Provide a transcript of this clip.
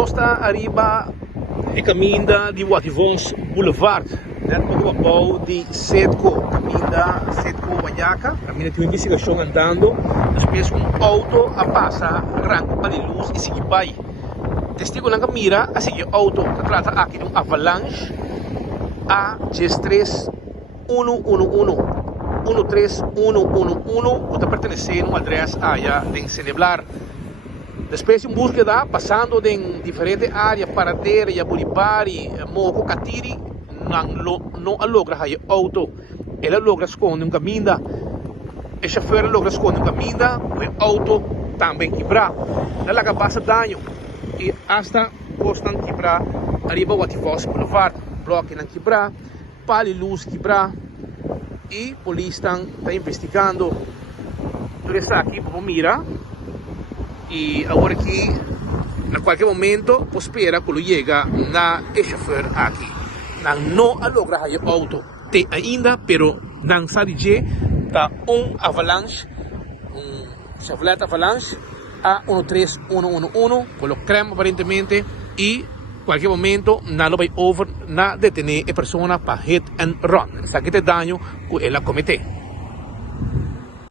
Nós está arriba e caminho de Wativons Boulevard, net para o pau de Setco, Setco Guayaca, caminho tem uma investigação andando, depois um auto a passa, arranca para a luz e segue vai. Testigo na mira, a seguir auto que trata aqui de um avalanche a 13111 13111, que pertence a uma adresse área de Ceneblar. Depois de uma búsqueda, passando em diferentes áreas, Paradeira, Yaburipari, Moco, Catiri, não logra o auto. Ela logra esconder um caminho, o chofer logra esconder um caminho, o auto também quebra. Ela passa dano e hasta postam quebrar, arriba o Wativons Boulevard, bloco não quebrar, pali luz quebrar, e a polícia está investigando. Tudo está aqui para mirar. E agora aqui, a qualquer momento, espera que ele chegue na chofer aqui. Não logra o auto ainda, pero não sabe que está avalanche, Chevrolet Avalanche a 13111, com o creme aparentemente, e qualquer momento, não vai over, na detener a pessoa para hit and run. Está aqui de dano que ela cometeu.